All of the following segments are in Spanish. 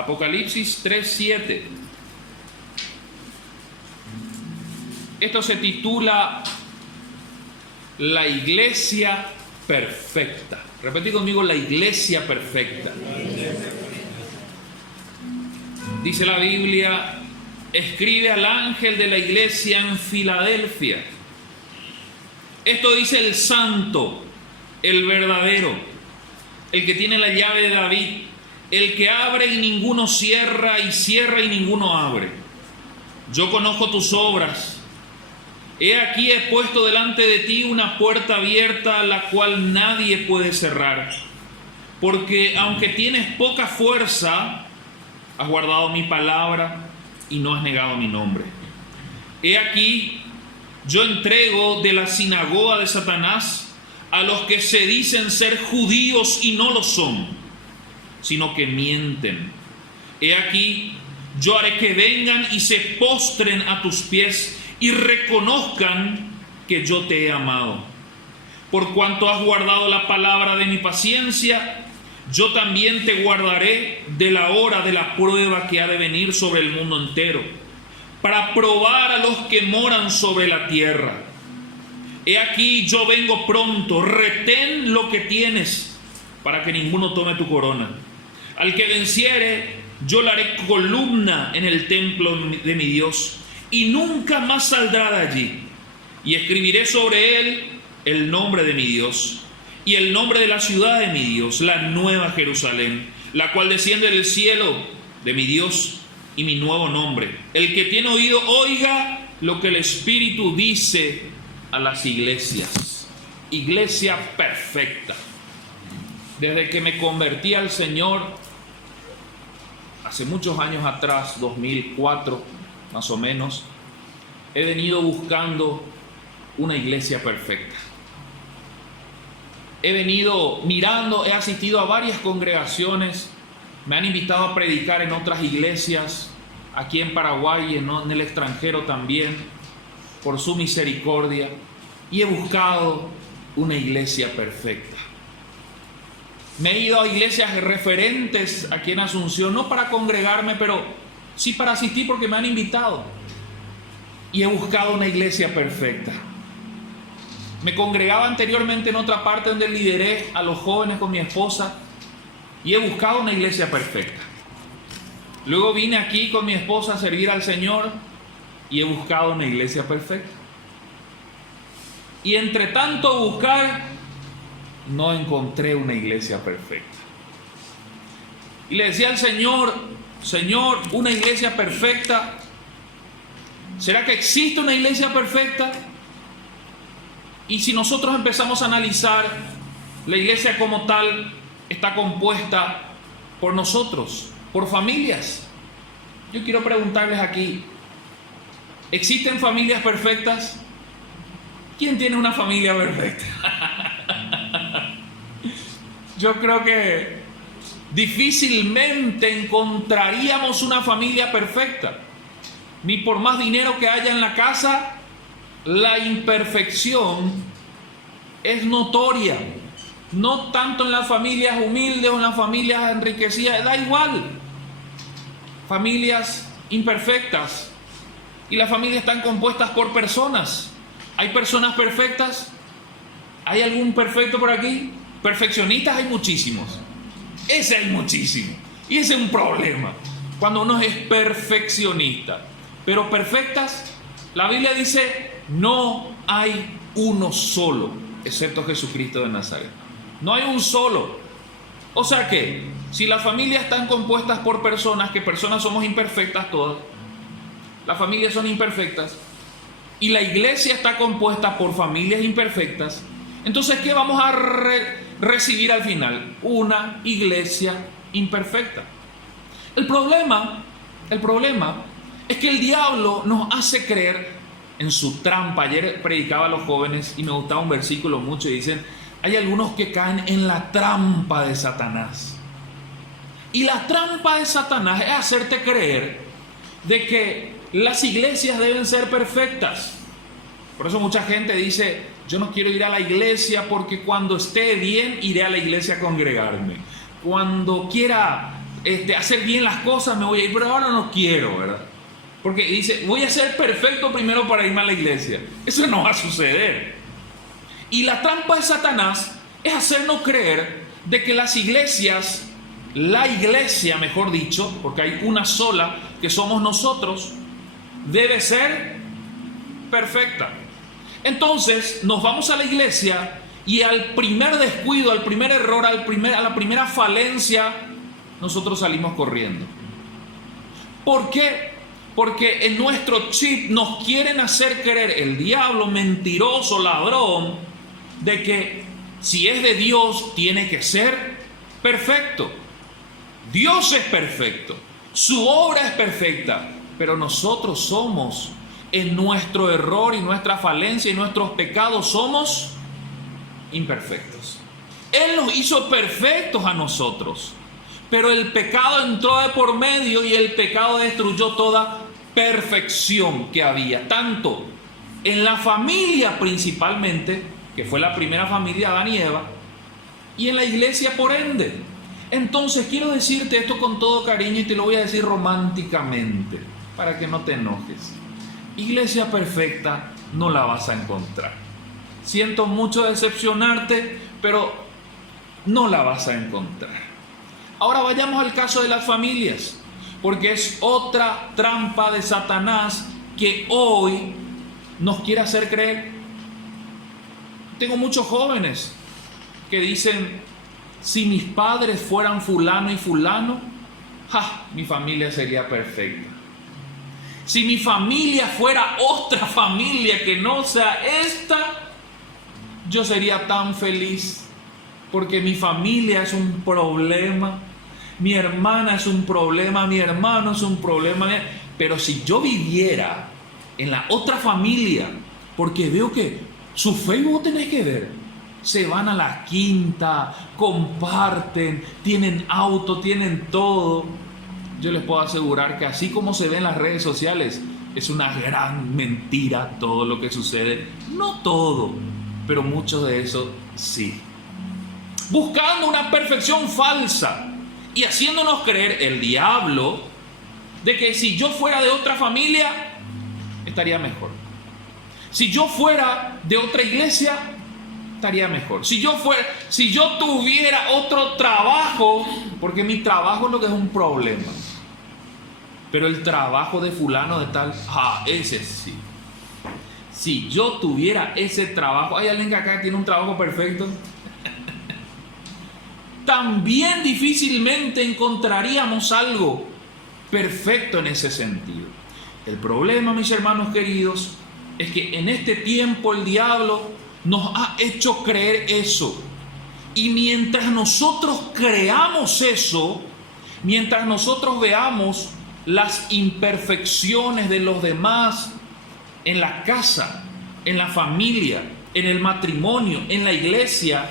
Apocalipsis 3:7. Esto se titula La Iglesia Perfecta. Repetí conmigo, la Iglesia Perfecta. Dice la Biblia: escribe al ángel de la iglesia en Filadelfia. Esto dice el santo, el verdadero, el que tiene la llave de David, el que abre y ninguno cierra, y cierra y ninguno abre. Yo conozco tus obras. He aquí he puesto delante de ti una puerta abierta, la cual nadie puede cerrar. Porque aunque tienes poca fuerza, has guardado mi palabra y no has negado mi nombre. He aquí, yo entrego de la sinagoga de Satanás a los que se dicen ser judíos y no lo son, sino que mienten. He aquí, yo haré que vengan y se postren a tus pies y reconozcan que yo te he amado. Por cuanto has guardado la palabra de mi paciencia, yo también te guardaré de la hora de la prueba que ha de venir sobre el mundo entero, para probar a los que moran sobre la tierra. He aquí, yo vengo pronto, retén lo que tienes, para que ninguno tome tu corona. Al que venciere, yo le haré columna en el templo de mi Dios, y nunca más saldrá de allí. Y escribiré sobre él el nombre de mi Dios, y el nombre de la ciudad de mi Dios, la nueva Jerusalén, la cual desciende del cielo de mi Dios, y mi nuevo nombre. El que tiene oído, oiga lo que el Espíritu dice a las iglesias. Iglesia perfecta. Desde que me convertí al Señor, hace muchos años atrás, 2004 más o menos, he venido buscando una iglesia perfecta. He venido mirando, he asistido a varias congregaciones, me han invitado a predicar en otras iglesias, aquí en Paraguay y en el extranjero también, por su misericordia, y he buscado una iglesia perfecta. Me he ido a iglesias referentes aquí en Asunción, no para congregarme, pero sí para asistir porque me han invitado. Y he buscado una iglesia perfecta. Me congregaba anteriormente en otra parte donde lideré a los jóvenes con mi esposa y he buscado una iglesia perfecta. Luego vine aquí con mi esposa a servir al Señor y he buscado una iglesia perfecta. Y entre tanto buscar, no encontré una iglesia perfecta. Y le decía al Señor: Señor, una iglesia perfecta, ¿será que existe una iglesia perfecta? Y si nosotros empezamos a analizar, la iglesia como tal está compuesta por nosotros, por familias. Yo quiero preguntarles aquí, ¿existen familias perfectas? ¿Quién tiene una familia perfecta? Yo creo que difícilmente encontraríamos una familia perfecta. Ni por más dinero que haya en la casa, la imperfección es notoria. No tanto en las familias humildes o en las familias enriquecidas, da igual. Familias imperfectas. Y las familias están compuestas por personas. ¿Hay personas perfectas? ¿Hay algún perfecto por aquí? Perfeccionistas hay muchísimos. Ese hay muchísimo. Y ese es un problema, cuando uno es perfeccionista. Pero perfectas, la Biblia dice, no hay uno solo, excepto Jesucristo de Nazaret. No hay un solo. O sea que, si las familias están compuestas por personas, que personas somos imperfectas todas, las familias son imperfectas, y la iglesia está compuesta por familias imperfectas, entonces ¿qué vamos a recibir al final? Una iglesia imperfecta. El problema es que el diablo nos hace creer en su trampa. Ayer predicaba a los jóvenes y me gustaba un versículo mucho y dicen, hay algunos que caen en la trampa de Satanás. Y la trampa de Satanás es hacerte creer de que las iglesias deben ser perfectas. Por eso mucha gente dice, yo no quiero ir a la iglesia porque cuando esté bien iré a la iglesia a congregarme. Cuando quiera hacer bien las cosas, me voy a ir, pero ahora no quiero, ¿verdad? Porque dice, voy a ser perfecto primero para irme a la iglesia. Eso no va a suceder. Y la trampa de Satanás es hacernos creer de que las iglesias, la iglesia mejor dicho, porque hay una sola que somos nosotros, debe ser perfecta. Entonces nos vamos a la iglesia y al primer descuido, al primer error, a la primera falencia, nosotros salimos corriendo. ¿Por qué? Porque en nuestro chip nos quieren hacer creer, el diablo mentiroso, ladrón, de que si es de Dios tiene que ser perfecto. Dios es perfecto, su obra es perfecta, pero nosotros somos, en nuestro error y nuestra falencia y nuestros pecados, somos imperfectos. Él nos hizo perfectos a nosotros, pero el pecado entró de por medio y el pecado destruyó toda perfección que había, tanto en la familia principalmente, que fue la primera familia, Adán y Eva, y en la iglesia por ende. Entonces quiero decirte esto con todo cariño y te lo voy a decir románticamente, para que no te enojes. Iglesia perfecta no la vas a encontrar. Siento mucho decepcionarte, pero no la vas a encontrar. Ahora vayamos al caso de las familias, porque es otra trampa de Satanás que hoy nos quiere hacer creer. Tengo muchos jóvenes que dicen, si mis padres fueran fulano y fulano, mi familia sería perfecta. Si mi familia fuera otra familia que no sea esta, yo sería tan feliz, porque mi familia es un problema, mi hermana es un problema, mi hermano es un problema. Pero si yo viviera en la otra familia, porque veo que su Facebook tenés que ver, se van a la quinta, comparten, tienen auto, tienen todo. Yo les puedo asegurar que así como se ve en las redes sociales, es una gran mentira todo lo que sucede. No todo, pero mucho de eso sí. Buscando una perfección falsa y haciéndonos creer, el diablo, de que si yo fuera de otra familia, estaría mejor. Si yo fuera de otra iglesia, estaría mejor. Si yo tuviera otro trabajo, porque mi trabajo es lo que es un problema. Pero el trabajo de fulano de tal, ese sí. Si yo tuviera ese trabajo, ¿hay alguien que acá tiene un trabajo perfecto? También difícilmente encontraríamos algo perfecto en ese sentido. El problema, mis hermanos queridos, es que en este tiempo el diablo nos ha hecho creer eso. Y mientras nosotros creamos eso, mientras nosotros veamos las imperfecciones de los demás en la casa, en la familia, en el matrimonio, en la iglesia,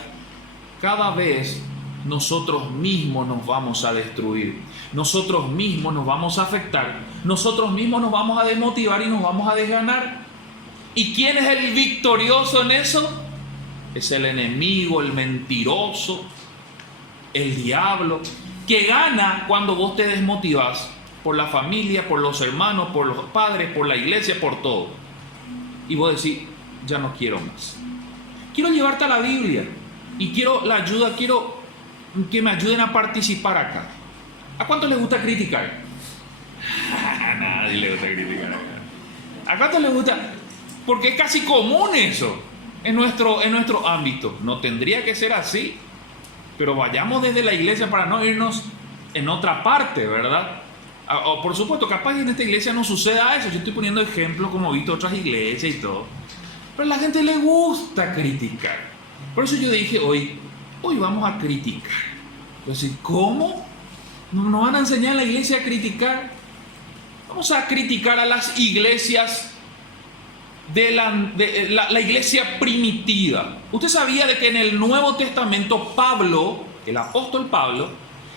cada vez nosotros mismos nos vamos a destruir, nosotros mismos nos vamos a afectar, nosotros mismos nos vamos a desmotivar y nos vamos a desganar. ¿Y quién es el victorioso en eso? Es el enemigo, el mentiroso, el diablo, que gana cuando vos te desmotivas por la familia, por los hermanos, por los padres, por la iglesia, por todo. Y vos decís, ya no quiero más. Quiero llevarte a la Biblia y quiero que me ayuden a participar acá. ¿A cuántos les gusta criticar? A nadie le gusta criticar acá. ¿A cuántos les gusta? Porque es casi común eso en nuestro ámbito. No tendría que ser así, pero vayamos desde la iglesia para no irnos en otra parte, ¿verdad? Por supuesto, capaz que en esta iglesia no suceda eso. Yo estoy poniendo ejemplos como he visto otras iglesias y todo. Pero a la gente le gusta criticar. Por eso yo dije, hoy vamos a criticar. Entonces, ¿cómo? ¿Nos van a enseñar en la iglesia a criticar? Vamos a criticar a las iglesias de la iglesia primitiva. Usted sabía de que en el Nuevo Testamento Pablo, el apóstol Pablo,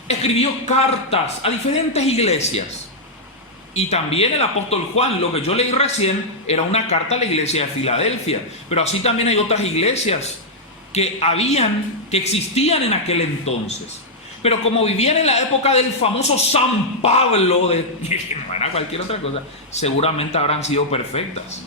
escribió cartas a diferentes iglesias. Y también el apóstol Juan, lo que yo leí recién, era una carta a la iglesia de Filadelfia. Pero así también hay otras iglesias que existían en aquel entonces. Pero como vivían en la época del famoso San Pablo, no era cualquier otra cosa, seguramente habrán sido perfectas.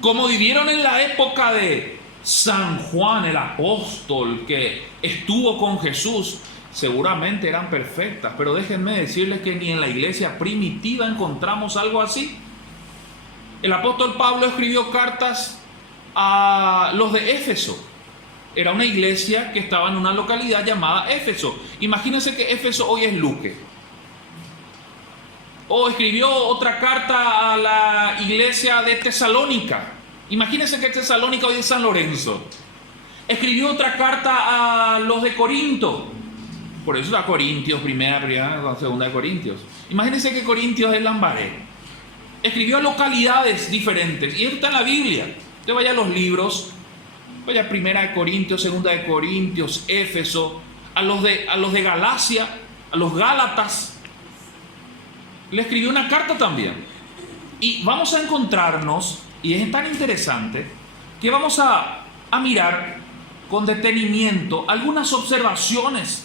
Como vivieron en la época de San Juan el apóstol, que estuvo con Jesús, seguramente eran perfectas. Pero déjenme decirles que ni en la iglesia primitiva encontramos algo así. El apóstol Pablo escribió cartas a los de Éfeso. Era una iglesia que estaba en una localidad llamada Éfeso. Imagínense que Éfeso hoy es Luque. O escribió otra carta a la iglesia de Tesalónica. Imagínense que Tesalónica hoy es San Lorenzo. Escribió otra carta a los de Corinto. Por eso está Corintios, primera, segunda de Corintios. Imagínense que Corintios es Lambaré. Escribió a localidades diferentes. Y esto está en la Biblia. Usted vaya a los libros. Vaya primera de Corintios, segunda de Corintios, Éfeso, a los de Galacia, a los Gálatas. Le escribió una carta también. Y vamos a encontrarnos, y es tan interesante, que vamos a mirar con detenimiento algunas observaciones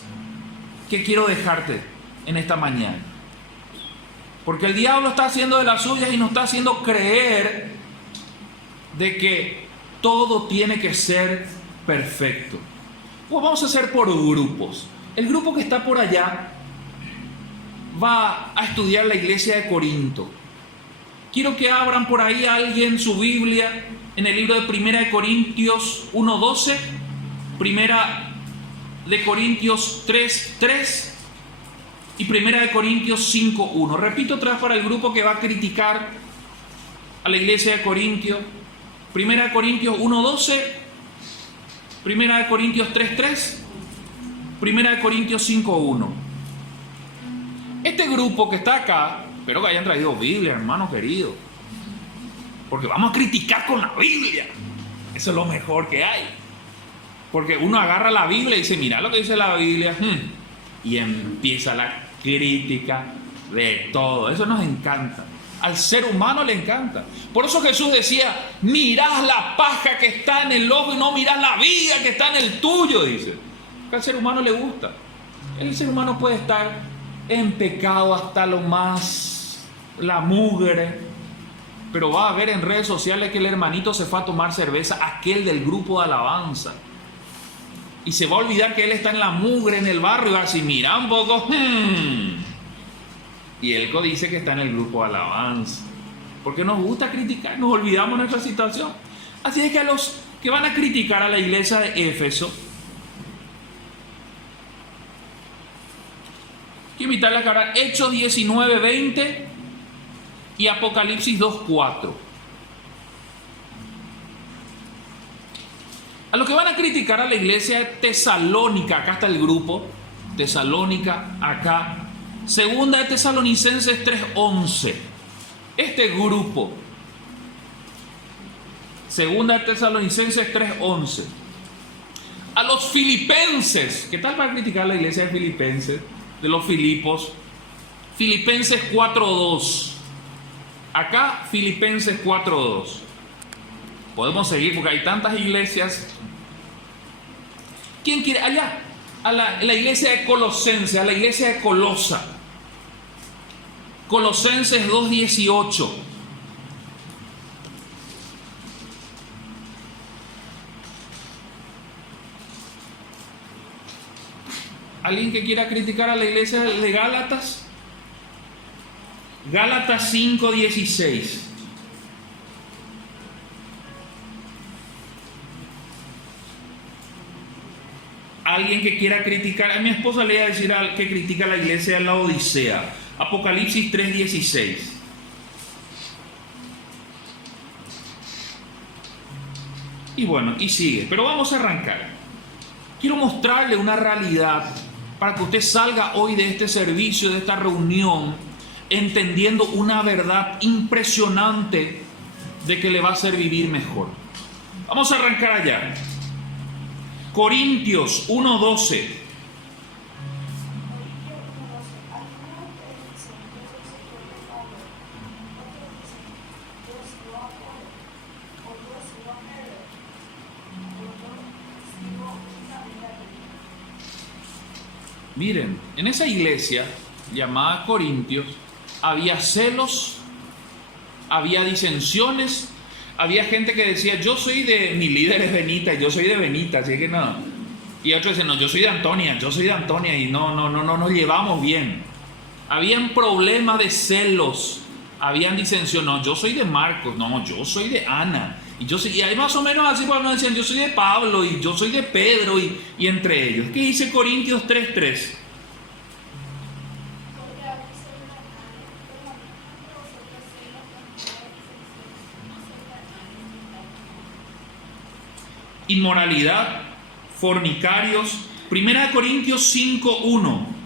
que quiero dejarte en esta mañana. Porque el diablo está haciendo de las suyas y nos está haciendo creer de que todo tiene que ser perfecto. Pues vamos a hacer por grupos. El grupo que está por allá va a estudiar la iglesia de Corinto. Quiero que abran por ahí a alguien su Biblia en el libro de Primera de Corintios 1:12, Primera de Corintios 3:3 y Primera de Corintios 5:1. Repito otra vez para el grupo que va a criticar a la iglesia de Corintios. Primera de Corintios 1:12, Primera de Corintios 3:3, Primera de Corintios 5:1. Este grupo que está acá, espero que hayan traído Biblia, hermano querido, porque vamos a criticar con la Biblia. Eso es lo mejor que hay. Porque uno agarra la Biblia y dice, mira lo que dice la Biblia, y empieza la crítica de todo. Eso nos encanta. Al ser humano le encanta. Por eso Jesús decía, mirás la paja que está en el ojo y no mirás la viga que está en el tuyo, dice. Porque al ser humano le gusta. El ser humano puede estar en pecado hasta lo más, la mugre, pero va a ver en redes sociales que el hermanito se fue a tomar cerveza, aquel del grupo de alabanza, y se va a olvidar que él está en la mugre en el barrio y va a decir, mira un poco, y él dice que está en el grupo de alabanza, porque nos gusta criticar, nos olvidamos de nuestra situación. Así es que a los que van a criticar a la iglesia de Éfeso, quiero invitarles a que abran Hechos 19:20 y Apocalipsis 2:4. A los que van a criticar a la iglesia de Tesalónica, acá está el grupo, Tesalónica, acá. Segunda de Tesalonicenses 3:11. Este grupo. Segunda de Tesalonicenses 3:11. A los filipenses. ¿Qué tal para criticar a la iglesia de Filipenses? De los Filipos. Filipenses 4:2. Acá Filipenses 4:2. Podemos seguir porque hay tantas iglesias. ¿Quién quiere? Allá. A la iglesia de Colosenses, a la iglesia de Colosa. Colosenses 2:18. ¿Alguien que quiera criticar a la iglesia de Gálatas? Gálatas 5:16. Alguien que quiera criticar, a mi esposa le iba a decir que critica a la iglesia de la Odisea. Apocalipsis 3:16. Y bueno, y sigue. Pero vamos a arrancar. Quiero mostrarle una realidad para que usted salga hoy de este servicio, de esta reunión, entendiendo una verdad impresionante de que le va a hacer vivir mejor. Vamos a arrancar allá. Corintios 1:12. Miren, en esa iglesia llamada Corintios había celos, había disensiones, había gente que decía, yo soy de, mi líder es Benita, yo soy de Benita, así que no. Y otros dicen, no, yo soy de Antonia, y no nos llevamos bien. Habían problemas de celos, habían disensión, no, yo soy de Marcos, no, yo soy de Ana. Y hay más o menos así, cuando decían, yo soy de Pablo, y yo soy de Pedro, y entre ellos. ¿Qué dice Corintios 3:3? Inmoralidad, fornicarios. 1 Corintios 5:1.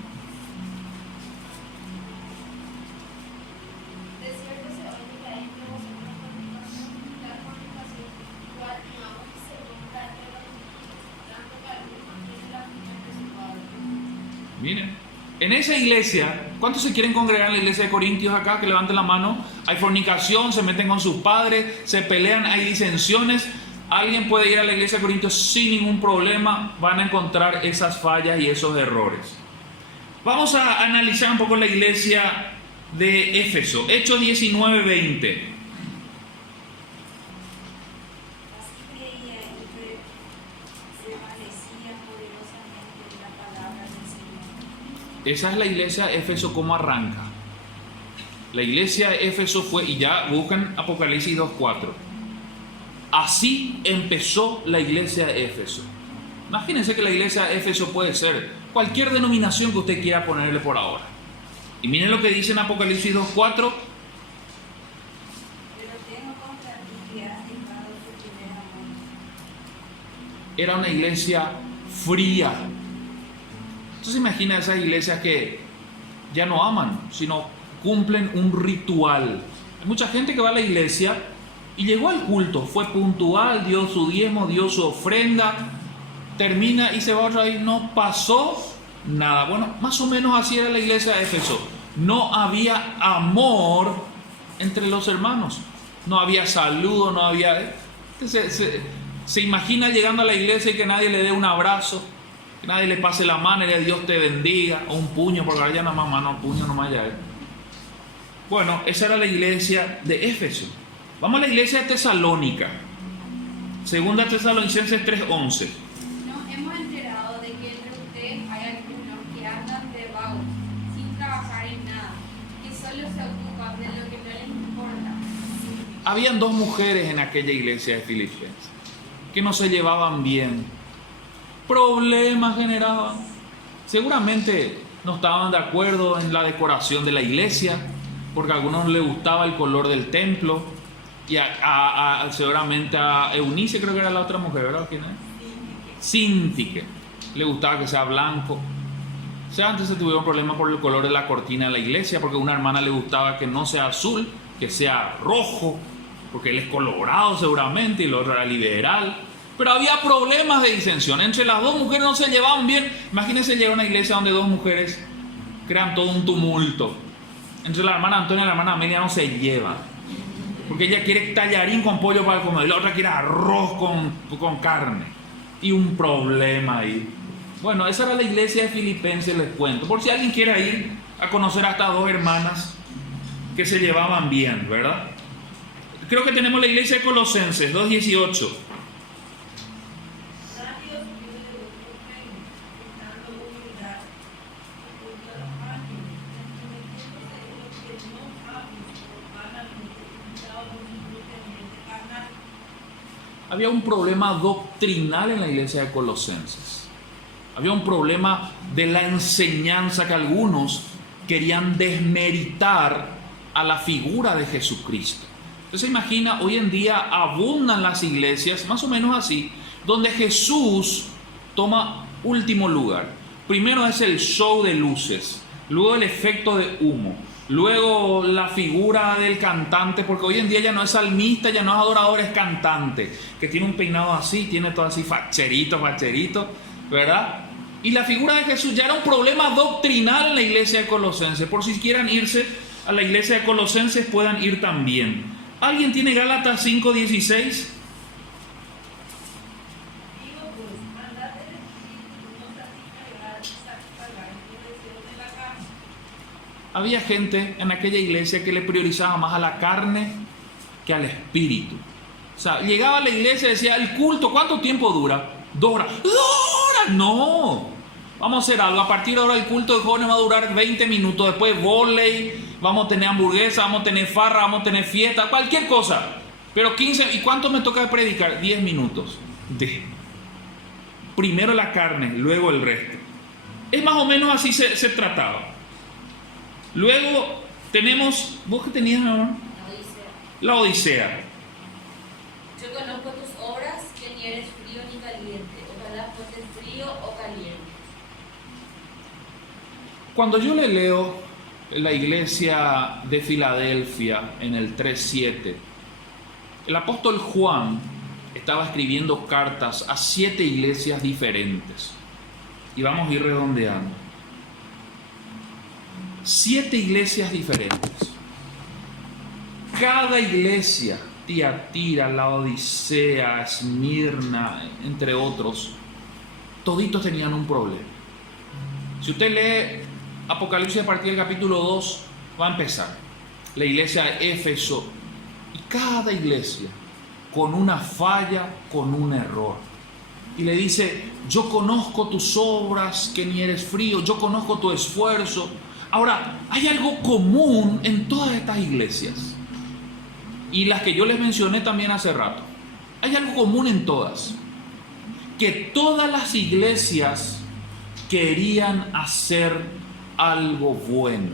Miren, en esa iglesia, ¿cuántos se quieren congregar en la iglesia de Corintios acá? Que levanten la mano. Hay fornicación, se meten con sus padres, se pelean, hay disensiones. Alguien puede ir a la iglesia de Corintios sin ningún problema, van a encontrar esas fallas y esos errores. Vamos a analizar un poco la iglesia de Éfeso, Hechos 19:20. Esa es la iglesia de Éfeso, ¿cómo arranca? La iglesia de Éfeso fue, y ya buscan Apocalipsis 2:4. Así empezó la iglesia de Éfeso. Imagínense que la iglesia de Éfeso puede ser cualquier denominación que usted quiera ponerle por ahora. Y miren lo que dice en Apocalipsis 2:4. Era una iglesia fría. Entonces imagina esas iglesias que ya no aman, sino cumplen un ritual. Hay mucha gente que va a la iglesia y llegó al culto, fue puntual, dio su diezmo, dio su ofrenda, termina y se va otra vez, no pasó nada. Bueno, más o menos así era la iglesia de Éfeso. No había amor entre los hermanos, no había saludo, no había... Se imagina llegando a la iglesia y que nadie le dé un abrazo, que nadie le pase la mano y le Dios te bendiga, o un puño, porque ahora ya nada más mano, puño nomás ya es. Bueno, esa era la iglesia de Éfeso. Vamos a la iglesia de Tesalónica. Segunda Tesalonicenses 3:11. Nos hemos enterado de que entre ustedes hay algunos que andan de vagos, sin trabajar en nada, que solo se ocupan de lo que no les importa. Habían dos mujeres en aquella iglesia de Filipenses que no se llevaban bien. Problemas generaban. Seguramente no estaban de acuerdo en la decoración de la iglesia, porque a algunos les gustaba el color del templo, y seguramente a Eunice, creo que era la otra mujer, ¿verdad? ¿Quién es? Sintique. Le gustaba que sea blanco. O sea, antes se tuvieron problemas por el color de la cortina de la iglesia, porque a una hermana le gustaba que no sea azul, que sea rojo, porque él es colorado seguramente, y el otro era liberal. Pero había problemas de disensión. Entre las dos mujeres no se llevaban bien. Imagínense llegar a una iglesia donde dos mujeres crean todo un tumulto. Entre la hermana Antonia y la hermana Amelia no se llevan, porque ella quiere tallarín con pollo para comer, y la otra quiere arroz con carne. Y un problema ahí. Bueno, esa era la iglesia de Filipenses, les cuento. Por si alguien quiere ir a conocer a estas dos hermanas que se llevaban bien, ¿verdad? Creo que tenemos la iglesia de Colosenses 2:18. Había un problema doctrinal en la iglesia de Colosenses. Había un problema de la enseñanza, que algunos querían desmeritar a la figura de Jesucristo. Entonces imagina, hoy en día abundan las iglesias, más o menos así, donde Jesús toma último lugar. Primero es el show de luces, luego el efecto de humo, luego la figura del cantante, porque hoy en día ya no es salmista, ya no es adorador, es cantante, que tiene un peinado así, tiene todo así facherito, ¿verdad? Y la figura de Jesús ya era un problema doctrinal en la iglesia de Colosenses. Por si quieran irse a la iglesia de Colosenses, puedan ir también. ¿Alguien tiene Gálatas 5:16? había gente en aquella iglesia que le priorizaba más a la carne que al espíritu. O sea, llegaba a la iglesia y decía, el culto, ¿cuánto tiempo dura? 2 horas. ¡2 horas! No. Vamos a hacer algo. A partir de ahora el culto de jóvenes va a durar 20 minutos. Después vóley, vamos a tener hamburguesa, vamos a tener farra, vamos a tener fiesta, cualquier cosa. Pero 15, ¿y cuánto me toca predicar? 10 minutos. Primero la carne, luego el resto. Es más o menos así se trataba. Luego tenemos, ¿vos qué tenías, mi amor? La Odisea. Yo conozco tus obras, que ni eres frío ni caliente. Ojalá fueses frío o caliente. Cuando yo le leo la iglesia de Filadelfia en el 3:7, el apóstol Juan estaba escribiendo cartas a 7 iglesias diferentes. Y vamos a ir redondeando. 7 iglesias diferentes. Cada iglesia, Tiatira, la Odisea, Esmirna, entre otros, toditos tenían un problema. Si usted lee Apocalipsis a partir del capítulo 2, va a empezar la iglesia de Éfeso, y cada iglesia con una falla, con un error. Y le dice, yo conozco tus obras, que ni eres frío, yo conozco tu esfuerzo. Ahora, hay algo común en todas estas iglesias, y las que yo les mencioné también hace rato. Hay algo común en todas, que todas las iglesias querían hacer algo bueno.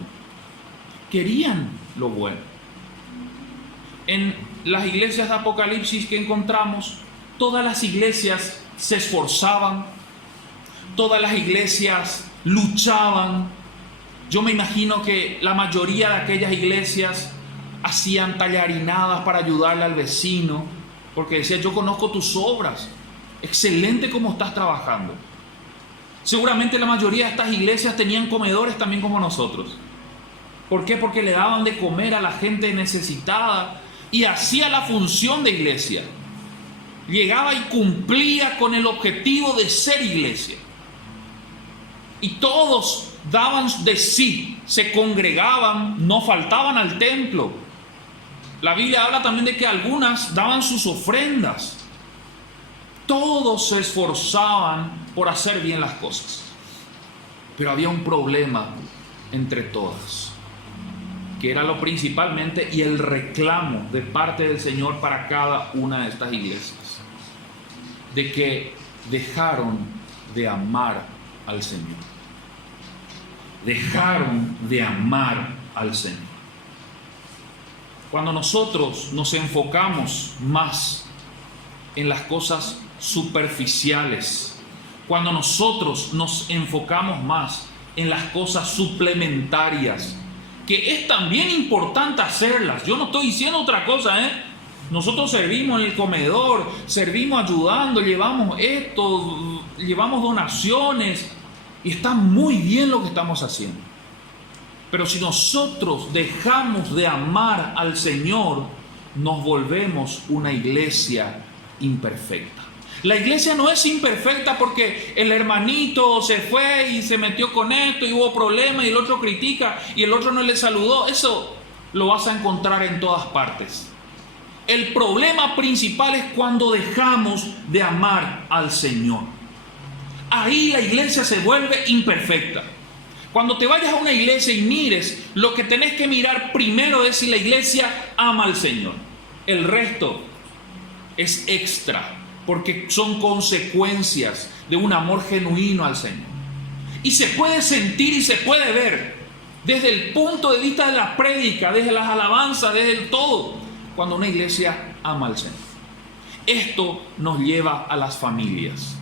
Querían lo bueno. En las iglesias de Apocalipsis que encontramos, todas las iglesias se esforzaban, todas las iglesias luchaban. Yo me imagino que la mayoría de aquellas iglesias hacían tallarinadas para ayudarle al vecino, porque decía, yo conozco tus obras, excelente como estás trabajando. Seguramente la mayoría de estas iglesias tenían comedores también como nosotros. ¿Por qué? Porque le daban de comer a la gente necesitada y hacía la función de iglesia. Llegaba y cumplía con el objetivo de ser iglesia. Y todos daban de sí, se congregaban, no faltaban al templo. La Biblia habla también de que algunas daban sus ofrendas. Todos se esforzaban por hacer bien las cosas. Pero había un problema entre todas, que era lo principalmente y el reclamo de parte del Señor para cada una de estas iglesias, de que dejaron de amar al Señor. Dejaron de amar al Señor. Cuando nosotros nos enfocamos más en las cosas superficiales, cuando nosotros nos enfocamos más en las cosas suplementarias, que es también importante hacerlas, yo no estoy diciendo otra cosa, nosotros servimos en el comedor, servimos ayudando, llevamos esto, llevamos donaciones, y está muy bien lo que estamos haciendo. Pero si nosotros dejamos de amar al Señor, nos volvemos una iglesia imperfecta. La iglesia no es imperfecta porque el hermanito se fue y se metió con esto y hubo problemas y el otro critica y el otro no le saludó. Eso lo vas a encontrar en todas partes. El problema principal es cuando dejamos de amar al Señor. Ahí la iglesia se vuelve imperfecta. Cuando te vayas a una iglesia y mires, lo que tenés que mirar primero es si la iglesia ama al Señor. El resto es extra, porque son consecuencias de un amor genuino al Señor. Y se puede sentir y se puede ver desde el punto de vista de la prédica, desde las alabanzas, desde el todo, cuando una iglesia ama al Señor. Esto nos lleva a las familias.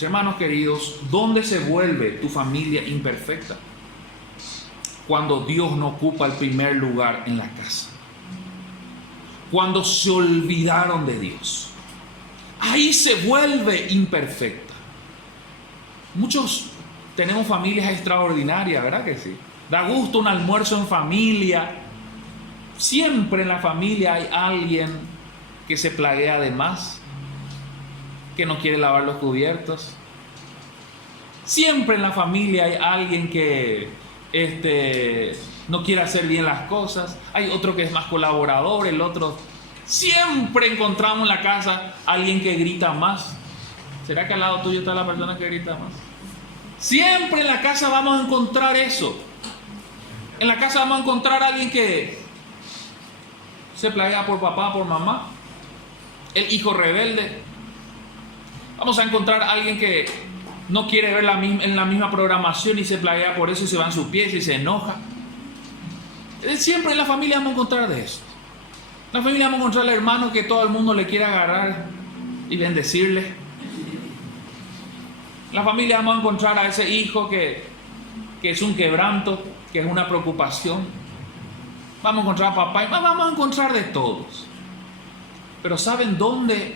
Hermanos queridos, ¿dónde se vuelve tu familia imperfecta? Cuando Dios no ocupa el primer lugar en la casa. Cuando se olvidaron de Dios. Ahí se vuelve imperfecta. Muchos tenemos familias extraordinarias, ¿verdad que sí? Da gusto un almuerzo en familia. Siempre en la familia hay alguien que se plaguea de más, que no quiere lavar los cubiertos. Siempre en la familia hay alguien que no quiere hacer bien las cosas. Hay otro que es más colaborador, el otro... Siempre encontramos en la casa alguien que grita más. ¿Será que al lado tuyo está la persona que grita más? Siempre en la casa vamos a encontrar eso. En la casa vamos a encontrar a alguien que se plaga por papá, por mamá. El hijo rebelde. Vamos a encontrar a alguien que no quiere ver en la misma programación y se plaga por eso y se va en sus pies y se enoja. Siempre en la familia vamos a encontrar de eso. En la familia vamos a encontrar al hermano que todo el mundo le quiere agarrar y bendecirle. En la familia vamos a encontrar a ese hijo que es un quebranto, que es una preocupación. Vamos a encontrar a papá y mamá, vamos a encontrar de todos. Pero ¿saben dónde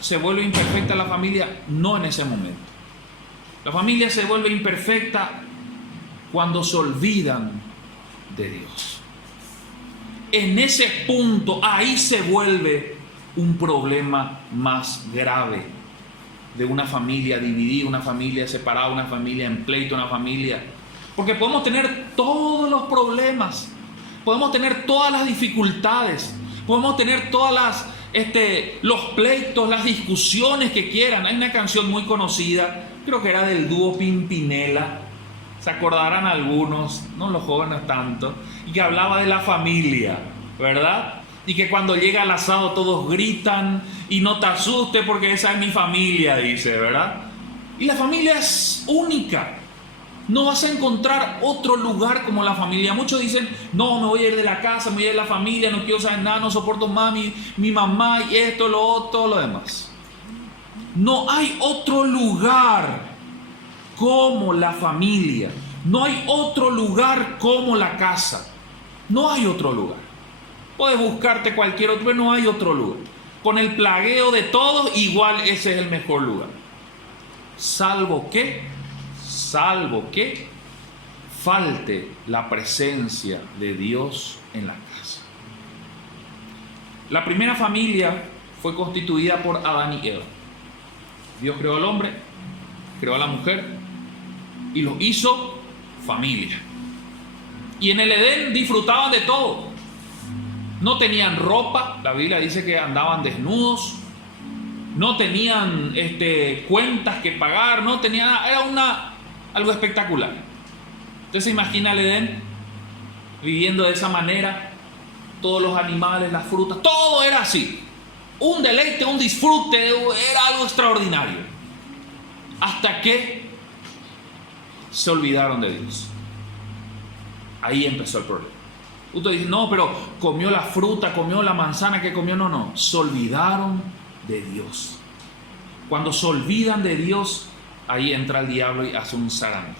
se vuelve imperfecta la familia? No en ese momento. La familia se vuelve imperfecta cuando se olvidan de Dios. En ese punto, ahí se vuelve un problema más grave de una familia dividida, una familia separada, una familia en pleito, una familia. Porque podemos tener todos los problemas, podemos tener todas las dificultades, podemos tener todas los pleitos, las discusiones que quieran. Hay una canción muy conocida, creo que era del dúo Pimpinela, se acordarán algunos, no los jóvenes tanto, y que hablaba de la familia, ¿verdad? Y que cuando llega el asado todos gritan y no te asustes porque esa es mi familia, dice, ¿verdad? Y la familia es única. No vas a encontrar otro lugar como la familia. Muchos dicen, no, me voy a ir de la casa, me voy a ir de la familia, no quiero saber nada, no soporto más mi mamá y esto, lo otro, lo demás. No hay otro lugar como la familia. No hay otro lugar como la casa. No hay otro lugar. Puedes buscarte cualquier otro, pero no hay otro lugar. Con el plagueo de todos, igual ese es el mejor lugar. Salvo que falte la presencia de Dios en la casa. La primera familia fue constituida por Adán y Eva. Dios creó al hombre, creó a la mujer y los hizo familia. Y en el Edén disfrutaban de todo. No tenían ropa, la Biblia dice que andaban desnudos. No tenían cuentas que pagar, no tenían, era algo espectacular. Entonces se imagina el Edén viviendo de esa manera, todos los animales, las frutas, todo era así. Un deleite, un disfrute, era algo extraordinario. Hasta que se olvidaron de Dios. Ahí empezó el problema. Usted dice, no, pero comió la fruta, comió la manzana que comió. No, se olvidaron de Dios. Cuando se olvidan de Dios, ahí entra el diablo y hace un zarango.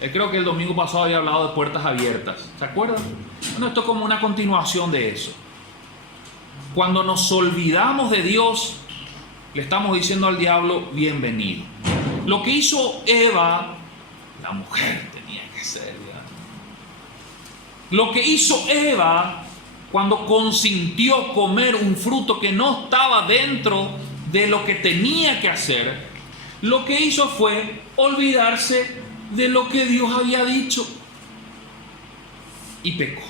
Creo que el domingo pasado había hablado de puertas abiertas. ¿Se acuerdan? Bueno, esto es como una continuación de eso. Cuando nos olvidamos de Dios, le estamos diciendo al diablo, bienvenido. Lo que hizo Eva, la mujer tenía que ser, ¿verdad? Lo que hizo Eva cuando consintió comer un fruto que no estaba dentro de lo que tenía que hacer, lo que hizo fue olvidarse de lo que Dios había dicho y pecó.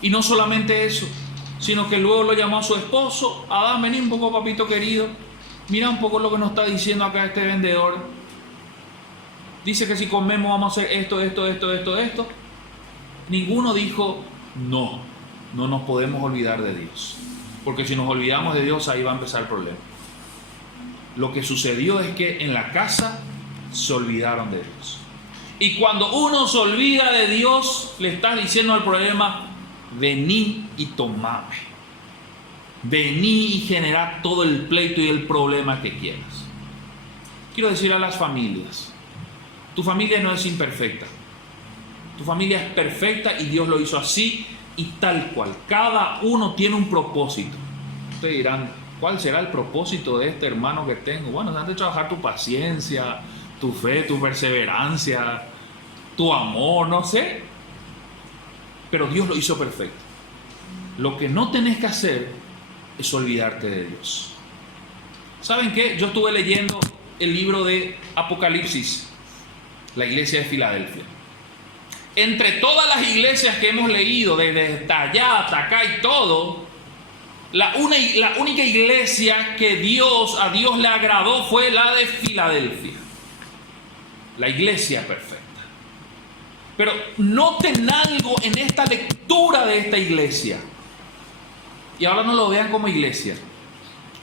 Y no solamente eso, sino que luego lo llamó a su esposo. Adán, vení un poco, papito querido, mira un poco lo que nos está diciendo acá este vendedor. Dice que si comemos vamos a hacer esto. Ninguno dijo, no nos podemos olvidar de Dios, porque si nos olvidamos de Dios, ahí va a empezar el problema. Lo que sucedió es que en la casa se olvidaron de Dios. Y cuando uno se olvida de Dios, le estás diciendo al problema, vení y tomame. Vení y generá todo el pleito y el problema que quieras. Quiero decir a las familias, tu familia no es imperfecta. Tu familia es perfecta y Dios lo hizo así y tal cual. Cada uno tiene un propósito. Ustedes dirán, ¿cuál será el propósito de este hermano que tengo? Bueno, antes de trabajar tu paciencia, tu fe, tu perseverancia, tu amor, no sé. Pero Dios lo hizo perfecto. Lo que no tenés que hacer es olvidarte de Dios. ¿Saben qué? Yo estuve leyendo el libro de Apocalipsis, la iglesia de Filadelfia. entre todas las iglesias que hemos leído, desde allá hasta acá y todo, la única iglesia que a Dios le agradó fue la de Filadelfia. La iglesia perfecta. Pero noten algo en esta lectura de esta iglesia. Y ahora no lo vean como iglesia.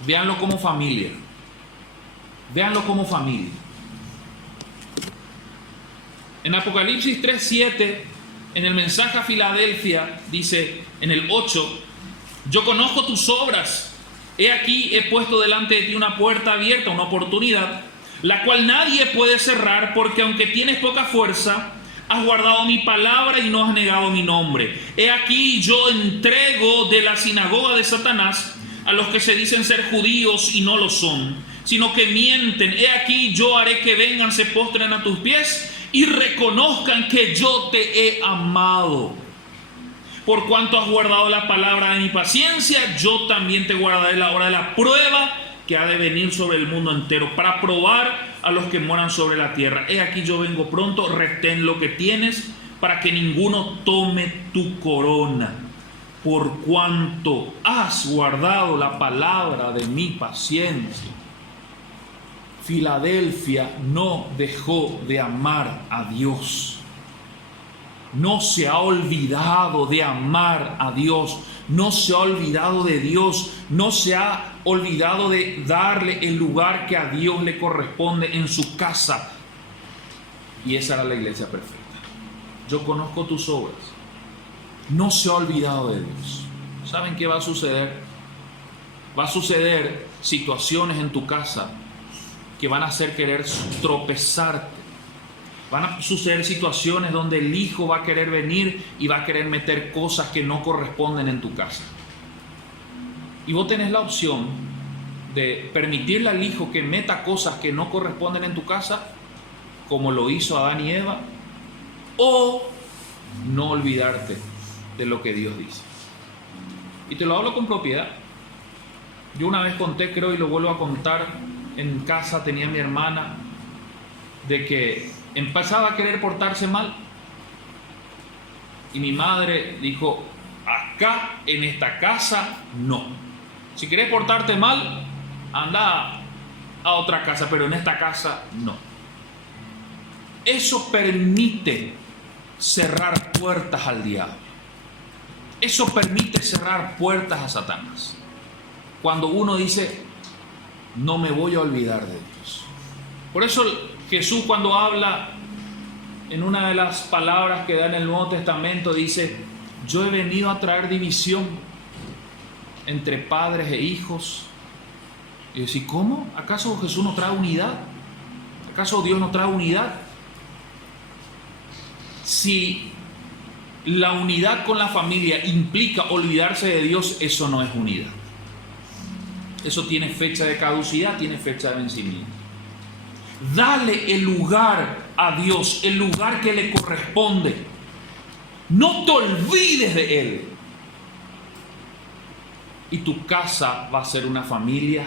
Véanlo como familia. Véanlo como familia. En Apocalipsis 3:7, en el mensaje a Filadelfia, dice en el 8: yo conozco tus obras. He aquí, he puesto delante de ti una puerta abierta, una oportunidad, la cual nadie puede cerrar, porque aunque tienes poca fuerza, has guardado mi palabra y no has negado mi nombre. He aquí, yo entrego de la sinagoga de Satanás a los que se dicen ser judíos y no lo son, sino que mienten. He aquí, yo haré que vengan, se postren a tus pies y reconozcan que yo te he amado. Por cuanto has guardado la palabra de mi paciencia, yo también te guardaré la hora de la prueba que ha de venir sobre el mundo entero, para probar a los que moran sobre la tierra. He aquí, yo vengo pronto. Retén lo que tienes, para que ninguno tome tu corona. Por cuanto has guardado la palabra de mi paciencia. Filadelfia no dejó de amar a Dios. No se ha olvidado de amar a Dios. No se ha olvidado de Dios. No se ha olvidado de darle el lugar que a Dios le corresponde en su casa. Y esa era la iglesia perfecta. Yo conozco tus obras. No se ha olvidado de Dios. ¿Saben qué va a suceder? Va a suceder situaciones en tu casa que van a hacer querer tropezarte. Van a suceder situaciones donde el hijo va a querer venir y va a querer meter cosas que no corresponden en tu casa. Y vos tenés la opción de permitirle al hijo que meta cosas que no corresponden en tu casa, como lo hizo Adán y Eva, o no olvidarte de lo que Dios dice. Y te lo hablo con propiedad. Yo una vez conté, creo, y lo vuelvo a contar, en casa tenía mi hermana, de que empezaba a querer portarse mal. Y mi madre dijo: acá, en esta casa, no. Si querés portarte mal, anda a otra casa, pero en esta casa, no. Eso permite cerrar puertas al diablo. Eso permite cerrar puertas a Satanás. Cuando uno dice: no me voy a olvidar de Dios. Por eso Jesús, cuando habla en una de las palabras que da en el Nuevo Testamento, dice: yo he venido a traer división entre padres e hijos. Y decir: ¿cómo? ¿Acaso Jesús no trae unidad? ¿Acaso Dios no trae unidad? Si la unidad con la familia implica olvidarse de Dios, eso no es unidad. Eso tiene fecha de caducidad, tiene fecha de vencimiento. Dale el lugar a Dios, el lugar que le corresponde. No te olvides de Él. Y tu casa va a ser una familia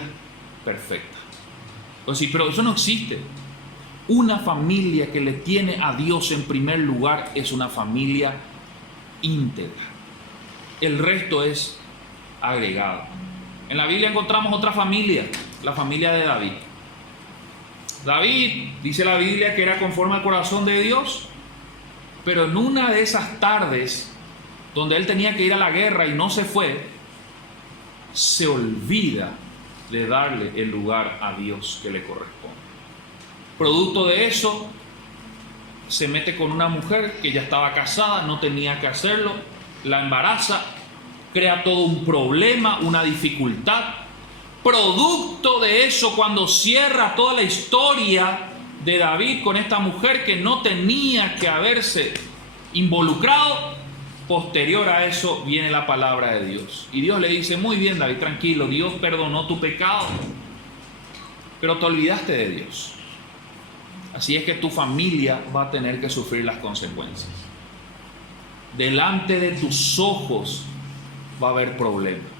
perfecta. Pues sí, pero eso no existe. Una familia que le tiene a Dios en primer lugar es una familia íntegra. El resto es agregado. En la Biblia encontramos otra familia, la familia de David. David, dice la Biblia, que era conforme al corazón de Dios, pero en una de esas tardes donde él tenía que ir a la guerra y no se fue, se olvida de darle el lugar a Dios que le corresponde. Producto de eso, se mete con una mujer que ya estaba casada, no tenía que hacerlo, la embaraza, crea todo un problema, una dificultad. Producto de eso, cuando cierra toda la historia de David con esta mujer que no tenía que haberse involucrado, posterior a eso viene la palabra de Dios. Y Dios le dice: muy bien, David, tranquilo, Dios perdonó tu pecado, pero te olvidaste de Dios. Así es que tu familia va a tener que sufrir las consecuencias. Delante de tus ojos va a haber problemas.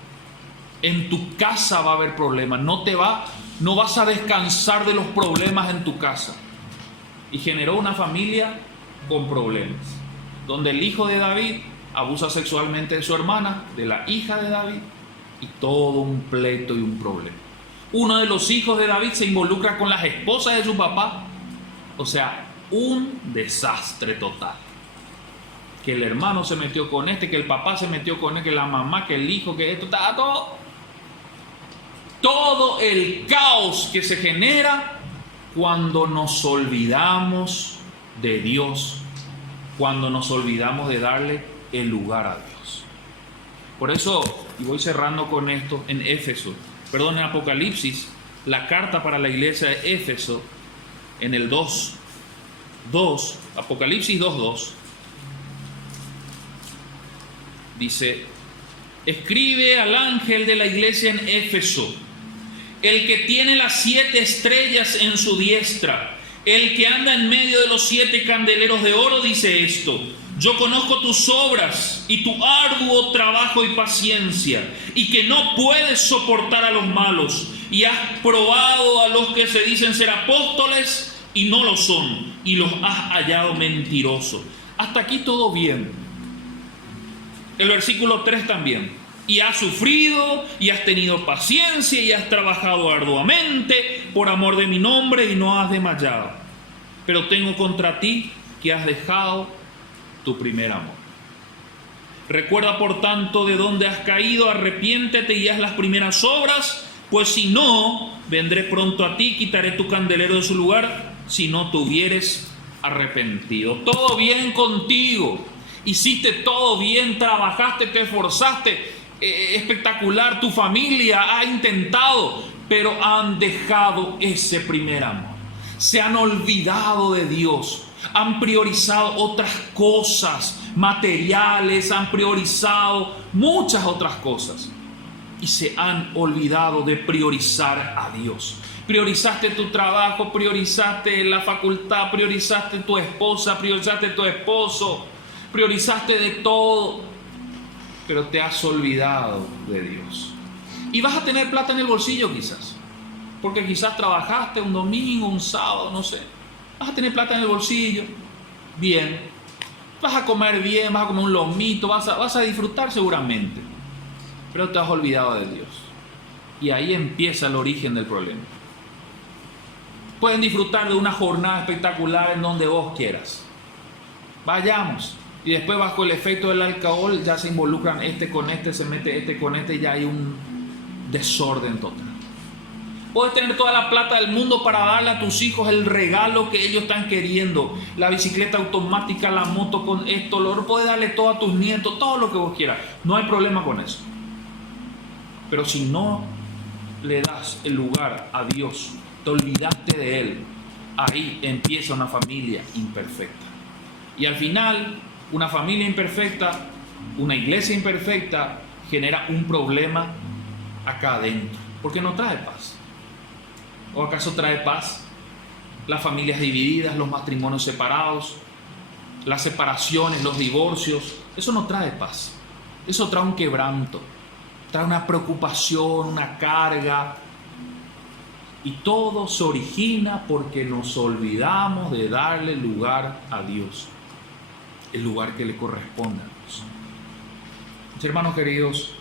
En tu casa va a haber problemas. No vas a descansar de los problemas en tu casa. Y generó una familia con problemas. donde el hijo de David abusa sexualmente de su hermana, de la hija de David, y todo un pleito y un problema. Uno de los hijos de David se involucra con las esposas de su papá. O sea, un desastre total. Que el hermano se metió con este, que el papá se metió con este, que la mamá, que el hijo, que esto, todo el caos que se genera cuando nos olvidamos de Dios, cuando nos olvidamos de darle el lugar a Dios. Por eso, y voy cerrando con esto, en Apocalipsis, la carta para la iglesia de Éfeso, en el 2, Apocalipsis 2:2, dice: escribe al ángel de la iglesia en Éfeso, el que tiene las 7 estrellas en su diestra, el que anda en medio de los 7 candeleros de oro, dice esto: yo conozco tus obras y tu arduo trabajo y paciencia, y que no puedes soportar a los malos, y has probado a los que se dicen ser apóstoles y no lo son, y los has hallado mentirosos. Hasta aquí todo bien. El versículo 3 también: y has sufrido, y has tenido paciencia, y has trabajado arduamente por amor de mi nombre, y no has desmayado. Pero tengo contra ti que has dejado tu primer amor. Recuerda por tanto de dónde has caído, arrepiéntete y haz las primeras obras, pues si no, vendré pronto a ti, quitaré tu candelero de su lugar, si no te hubieres arrepentido. Todo bien contigo, hiciste todo bien, trabajaste, te esforzaste, espectacular, tu familia ha intentado, pero han dejado ese primer amor, se han olvidado de Dios, han priorizado otras cosas materiales, han priorizado muchas otras cosas y se han olvidado de priorizar a Dios. Priorizaste tu trabajo, priorizaste la facultad, priorizaste tu esposa, priorizaste tu esposo, priorizaste de todo, pero te has olvidado de Dios. Y vas a tener plata en el bolsillo quizás, porque quizás trabajaste un domingo, un sábado, no sé. Vas a tener plata en el bolsillo, bien. Vas a comer bien, vas a comer un lomito, vas a disfrutar seguramente. Pero te has olvidado de Dios. Y ahí empieza el origen del problema. Pueden disfrutar de una jornada espectacular en donde vos quieras. Vayamos. Y después bajo el efecto del alcohol ya se involucran con este, se mete este con este y ya hay un desorden total. Puedes tener toda la plata del mundo para darle a tus hijos el regalo que ellos están queriendo. La bicicleta automática, la moto con esto, puedes darle todo a tus nietos, todo lo que vos quieras. No hay problema con eso. Pero si no le das el lugar a Dios, te olvidaste de Él, ahí empieza una familia imperfecta. Y al final, una familia imperfecta, una iglesia imperfecta, genera un problema acá adentro, porque no trae paz. ¿O acaso trae paz? Las familias divididas, los matrimonios separados, las separaciones, los divorcios. Eso no trae paz. Eso trae un quebranto, trae una preocupación, una carga. Y todo se origina porque nos olvidamos de darle lugar a Dios, el lugar que le corresponde a Dios. Mis hermanos queridos,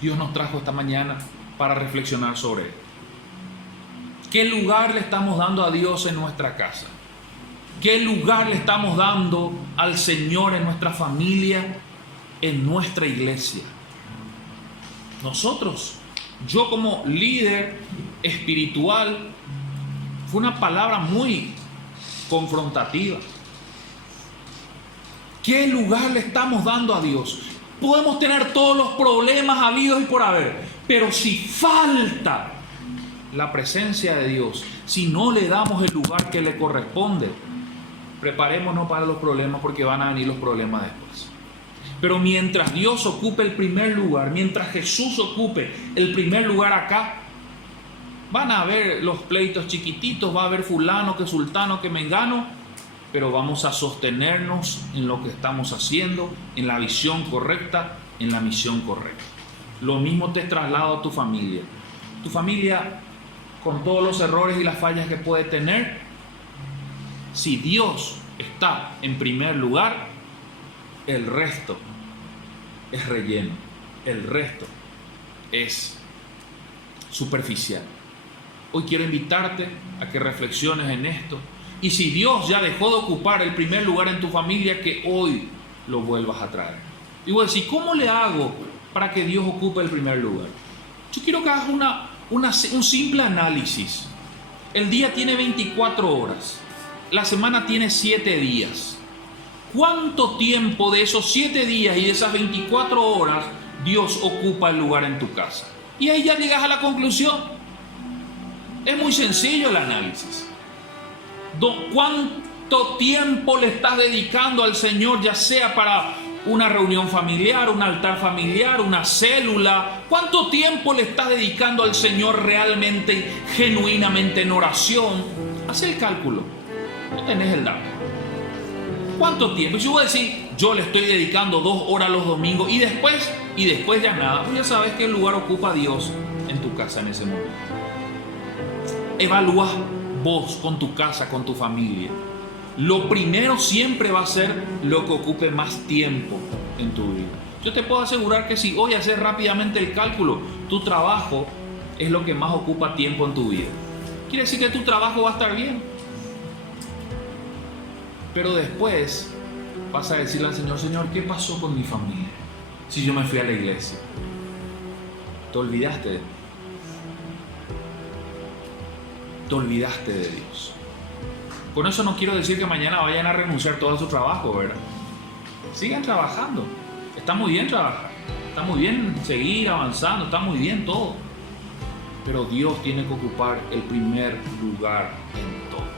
Dios nos trajo esta mañana para reflexionar sobre él. ¿Qué lugar le estamos dando a Dios en nuestra casa? ¿Qué lugar le estamos dando al Señor en nuestra familia, en nuestra iglesia? Nosotros, yo como líder espiritual, fue una palabra muy confrontativa. ¿Qué lugar le estamos dando a Dios? Podemos tener todos los problemas habidos y por haber, pero si falta la presencia de Dios, si no le damos el lugar que le corresponde, preparémonos para los problemas, porque van a venir los problemas después. Pero mientras Dios ocupe el primer lugar, mientras Jesús ocupe el primer lugar acá, van a haber los pleitos chiquititos, va a haber fulano, que sultano, que mengano, pero vamos a sostenernos en lo que estamos haciendo, en la visión correcta, en la misión correcta. Lo mismo te traslado a tu familia. Tu familia, con todos los errores y las fallas que puede tener, si Dios está en primer lugar, El resto es relleno. El resto es superficial. Hoy quiero invitarte a que reflexiones en esto. Y si Dios ya dejó de ocupar el primer lugar en tu familia, que hoy lo vuelvas a traer. Y voy a decir, ¿cómo le hago para que Dios ocupe el primer lugar? Yo quiero que hagas un simple análisis. El día tiene 24 horas. La semana tiene 7 días. ¿Cuánto tiempo de esos 7 días y de esas 24 horas Dios ocupa el lugar en tu casa? Y ahí ya llegas a la conclusión. Es muy sencillo el análisis. ¿Cuánto tiempo le estás dedicando al Señor, ya sea para una reunión familiar, un altar familiar, una célula? ¿Cuánto tiempo le estás dedicando al Señor realmente, genuinamente en oración? Haz el cálculo. No tenés el dato. ¿Cuánto tiempo? Yo voy a decir, yo le estoy dedicando 2 horas los domingos y después ya nada. Pues ya sabes qué lugar ocupa Dios en tu casa en ese momento. Evalúa vos con tu casa, con tu familia. Lo primero siempre va a ser lo que ocupe más tiempo en tu vida. Yo te puedo asegurar que si hoy haces rápidamente el cálculo, tu trabajo es lo que más ocupa tiempo en tu vida. Quiere decir que tu trabajo va a estar bien. Pero después vas a decirle al Señor, Señor, ¿qué pasó con mi familia? Si yo me fui a la iglesia. Te olvidaste de mí. Te olvidaste de Dios. Con eso no quiero decir que mañana vayan a renunciar todo a su trabajo, ¿verdad? Sigan trabajando. Está muy bien trabajar. Está muy bien seguir avanzando. Está muy bien todo. Pero Dios tiene que ocupar el primer lugar en todo.